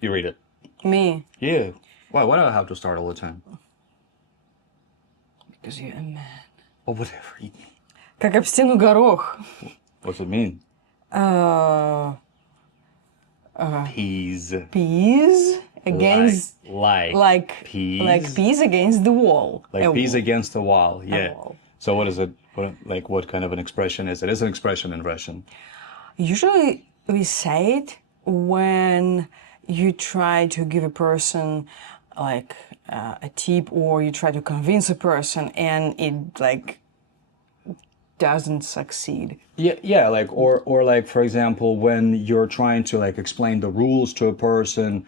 You read it. Me. Yeah. Why do I have to start all the time? Because you're a man. Or whatever. Как об стену горох. What's it mean? Uh, Peas. peas against Like peas. like peas against the wall. Like A peas wall. against the wall. Yeah. wall. So what is it? What kind of an expression is it? It's an expression in Russian. Usually we say it when you try to give a person like a tip, or you try to convince a person and it like doesn't succeed. Yeah, like or like for example, when you're trying to like explain the rules to a person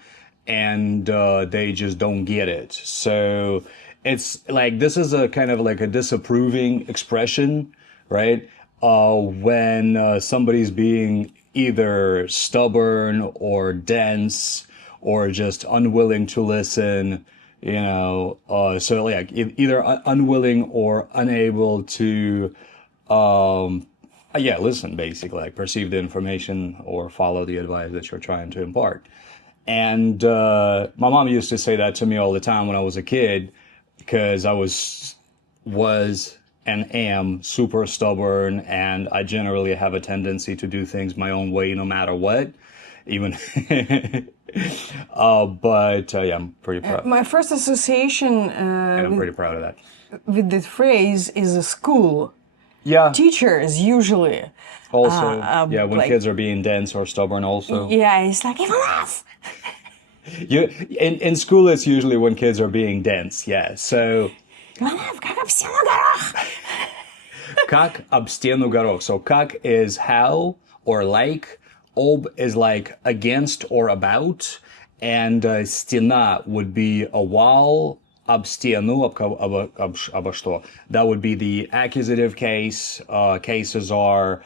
and they just don't get it. So it's like this is a kind of like a disapproving expression, right? When somebody's being either stubborn or dense or just unwilling to listen, so like either unwilling or unable to yeah, listen, basically, like perceive the information or follow the advice that you're trying to impart. And my mom used to say that to me all the time when I was a kid, because I was and am super stubborn, and I generally have a tendency to do things my own way, no matter what. Even, but yeah, I'm pretty proud. My first association And I'm pretty proud of that. with this phrase is a school. Yeah. Teachers usually. Also, yeah, when like- kids are being dense or stubborn, also. Yeah, it's like enough. You in school, it's usually when kids are being dense. Yeah. So. Иванов, как об стену горох. Как об стену горох. So как is how or like. Об is like against or about. And стена would be a wall. Об стену, обо что. That would be the accusative case. Cases are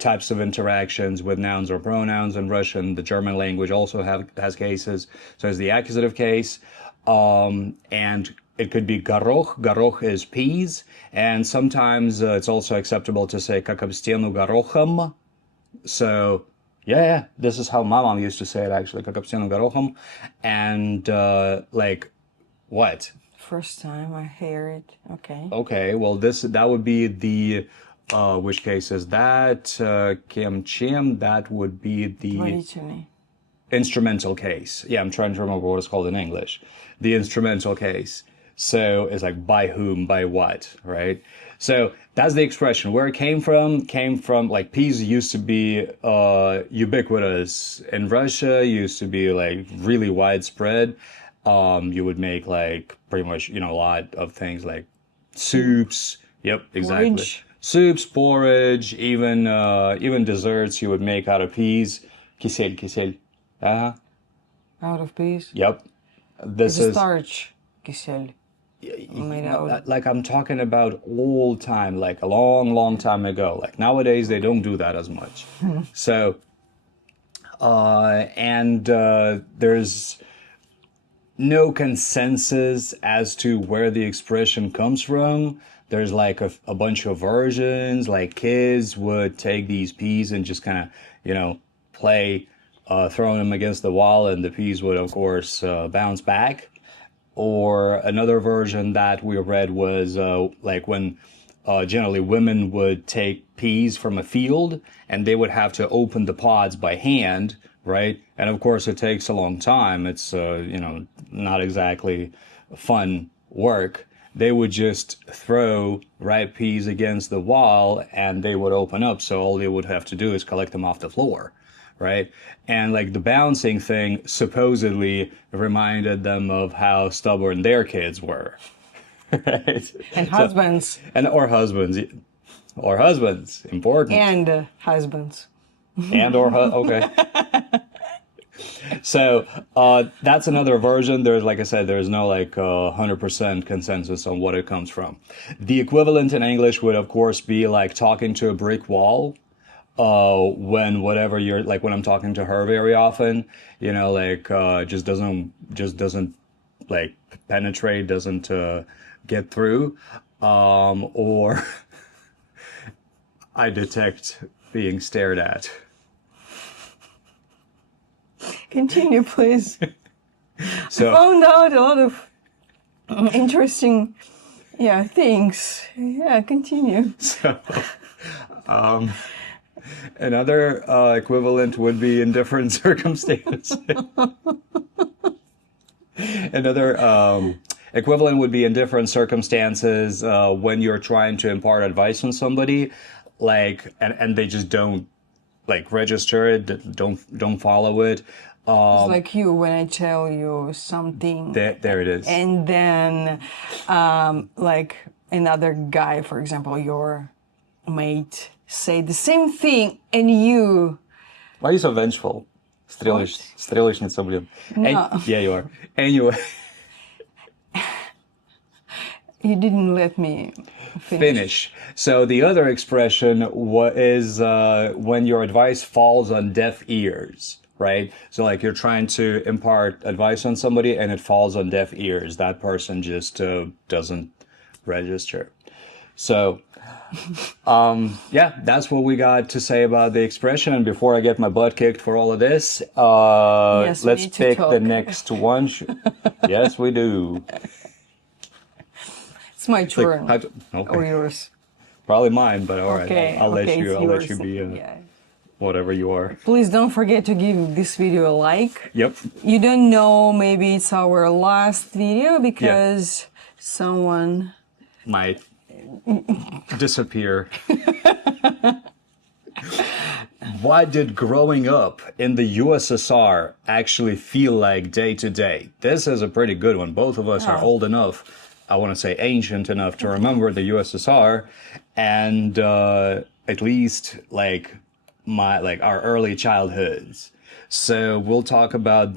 types of interactions with nouns or pronouns in Russian. The German language also has cases. So it's the accusative case. And it could be горох. Горох is peas. And sometimes it's also acceptable to say как об стену горохом. So, yeah, this is how my mom used to say it, actually, как об стену горохом. And, like, what? First time I hear it. Okay. Okay, well, that would be the, which case is that? Кем чем, that would be the Творительный. instrumental case. Yeah, I'm trying to remember what it's called in English. The instrumental case. So it's like by whom, by what, right? So that's the expression. Where it came from like peas used to be ubiquitous in Russia, used to be like really widespread. You would make like pretty much, a lot of things like soups. Yep, exactly. Porridge. Soups, porridge, even desserts you would make out of peas. Кисель. Uh-huh. Out of peas. Yep. This It's a is starch. Кисель. Made out. like I'm talking about old time, like a long time ago. Like nowadays they don't do that as much. So, there's no consensus as to where the expression comes from. There's like a bunch of versions. Like kids would take these peas and just kind of, play, throwing them against the wall, and the peas would, of course, bounce back. Or another version that we read was like when generally women would take peas from a field and they would have to open the pods by hand, right? And of course it takes a long time. It's, not exactly fun work. They would just throw ripe peas against the wall and they would open up. So all they would have to do is collect them off the floor. Right? And like the bouncing thing supposedly reminded them of how stubborn their kids were. Right? And husbands. Or husbands, important. And husbands. Okay. So that's another version. There's, like I said, there's no like 100% consensus on what it comes from. The equivalent in English would, of course, be like talking to a brick wall. When whatever you're like, when I'm talking to her very often, like just doesn't like penetrate, doesn't get through, or I detect being stared at. Continue, please. So Found out a lot of interesting, things. Yeah, continue. so another equivalent would be in different circumstances. Another equivalent would be in different circumstances when you're trying to impart advice on somebody, like, and they just don't like register it, don't follow it. It's like you when I tell you something, There it is. and then like another guy, for example, your mate, say the same thing, and you. Why are you so vengeful? Стрелишь над собой. No. Yeah, you are. Anyway, You didn't let me finish. So the other expression is when your advice falls on deaf ears, right? So like you're trying to impart advice on somebody and it falls on deaf ears. That person just doesn't register. So yeah, that's what we got to say about the expression. And before I get my butt kicked for all of this, Yes, we let's need to pick the talk. next one. Yes, we do. It's my turn. How to- okay. Or yours. Probably mine, but all right, Okay, I'll let okay, you. it's I'll let yours. you be Yeah. whatever you are. Please don't forget to give this video a like. Yep. You don't know, maybe it's our last video because someone. Might disappear. What did growing up in the USSR actually feel like day to day? This is a pretty good one. Both of us are old enough, I want to say ancient enough to remember the USSR, and at least like our early childhoods. So we'll talk about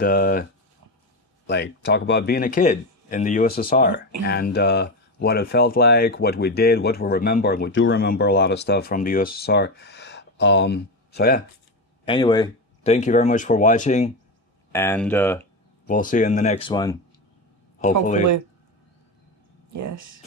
being a kid in the USSR and what it felt like, what we did, what we remember. And we do remember a lot of stuff from the USSR. So yeah. Anyway, thank you very much for watching, and we'll see you in the next one. Hopefully. Yes.